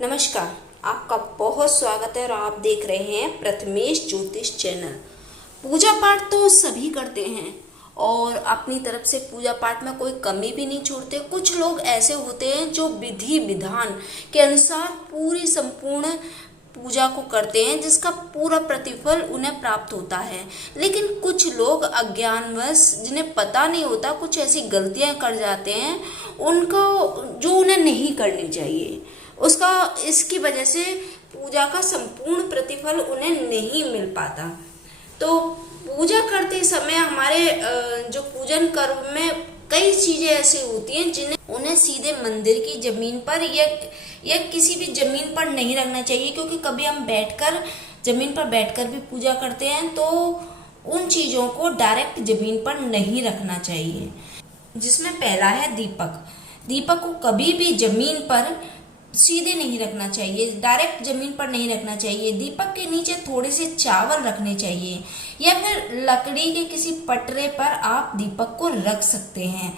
नमस्कार, आपका बहुत स्वागत है और आप देख रहे हैं प्रथमेश ज्योतिष चैनल। पूजा पाठ तो सभी करते हैं और अपनी तरफ से पूजा पाठ में कोई कमी भी नहीं छोड़ते। कुछ लोग ऐसे होते हैं जो विधि विधान के अनुसार पूरी संपूर्ण पूजा को करते हैं, जिसका पूरा प्रतिफल उन्हें प्राप्त होता है। लेकिन कुछ लोग अज्ञानवश, जिन्हें पता नहीं होता, कुछ ऐसी गलतियां कर जाते हैं उनको जो उन्हें नहीं करनी चाहिए। इसकी वजह से पूजा का संपूर्ण प्रतिफल उन्हें नहीं मिल पाता। तो पूजा करते समय हमारे जो पूजन कर्म में कई चीजें ऐसी होती हैं जिन्हें उन्हें सीधे मंदिर की जमीन पर या किसी भी जमीन पर नहीं रखना चाहिए, क्योंकि कभी हम जमीन पर बैठकर भी पूजा करते हैं तो उन चीजों को डायरेक्ट जमीन पर नहीं रखना चाहिए। जिसमें पहला है दीपक। दीपक को कभी भी जमीन पर सीधे नहीं रखना चाहिए, डायरेक्ट जमीन पर नहीं रखना चाहिए। दीपक के नीचे थोड़े से चावल रखने चाहिए या फिर लकड़ी के किसी पटरे पर आप दीपक को रख सकते हैं।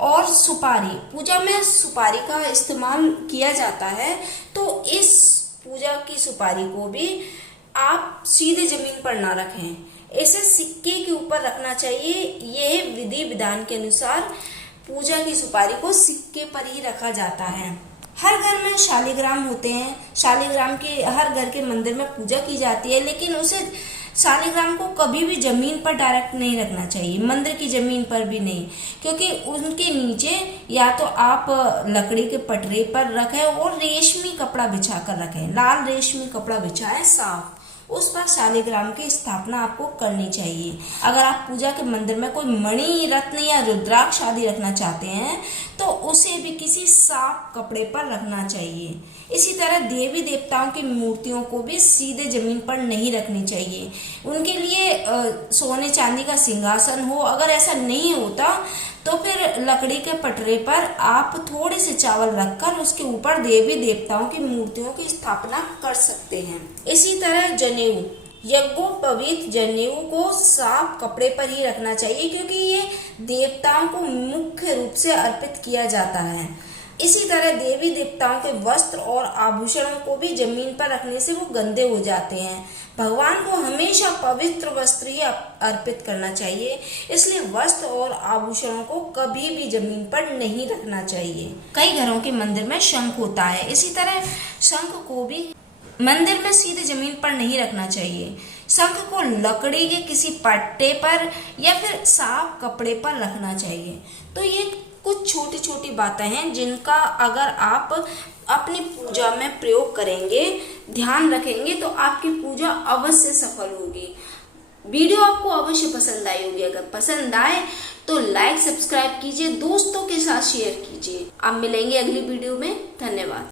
और सुपारी, पूजा में सुपारी का इस्तेमाल किया जाता है, तो इस पूजा की सुपारी को भी आप सीधे जमीन पर ना रखें, इसे सिक्के के ऊपर रखना चाहिए। यह विधि विधान के अनुसार पूजा की सुपारी को सिक्के पर ही रखा जाता है। हर घर में शालिग्राम होते हैं, शालिग्राम की हर घर के मंदिर में पूजा की जाती है, लेकिन उसे शालिग्राम को कभी भी जमीन पर डायरेक्ट नहीं रखना चाहिए, मंदिर की जमीन पर भी नहीं, क्योंकि उनके नीचे या तो आप लकड़ी के पटरे पर रखें और रेशमी कपड़ा बिछा कर रखें, लाल रेशमी कपड़ा बिछाएं साफ, उस पर शालिग्राम की स्थापना आपको करनी चाहिए। अगर आप पूजा के मंदिर में कोई मणि, रत्न या रुद्राक्ष आदि रखना चाहते हैं तो उसे भी किसी साफ कपड़े पर रखना चाहिए। इसी तरह देवी देवताओं की मूर्तियों को भी सीधे जमीन पर नहीं रखनी चाहिए, उनके लिए सोने चांदी का सिंहासन हो। अगर ऐसा नहीं होता तो फिर लकड़ी के पटरे पर आप थोड़े से चावल रखकर उसके ऊपर देवी देवताओं की मूर्तियों की स्थापना कर सकते हैं। इसी तरह जनेऊ, यज्ञोपवीत जनेऊ को साफ कपड़े पर ही रखना चाहिए, क्योंकि ये देवताओं को मुख्य रूप से अर्पित किया जाता है। इसी तरह देवी देवताओं के वस्त्र और आभूषणों को भी जमीन पर रखने से वो गंदे हो जाते हैं। भगवान को हमेशा पवित्र वस्त्र ही अर्पित करना चाहिए, इसलिए वस्त्र और आभूषणों को कभी भी जमीन पर नहीं रखना चाहिए। कई घरों के मंदिर में शंख होता है, इसी तरह शंख को भी मंदिर में सीधे जमीन पर नहीं रखना चाहिए। शंख को लकड़ी के किसी पट्टे पर या फिर साफ कपड़े पर रखना चाहिए। तो ये कुछ छोटी छोटी बातें हैं जिनका अगर आप अपनी पूजा में प्रयोग करेंगे, ध्यान रखेंगे, तो आपकी पूजा अवश्य सफल होगी। वीडियो आपको अवश्य पसंद आई होगी। अगर पसंद आए तो लाइक सब्सक्राइब कीजिए, दोस्तों के साथ शेयर कीजिए। आप मिलेंगे अगली वीडियो में। धन्यवाद।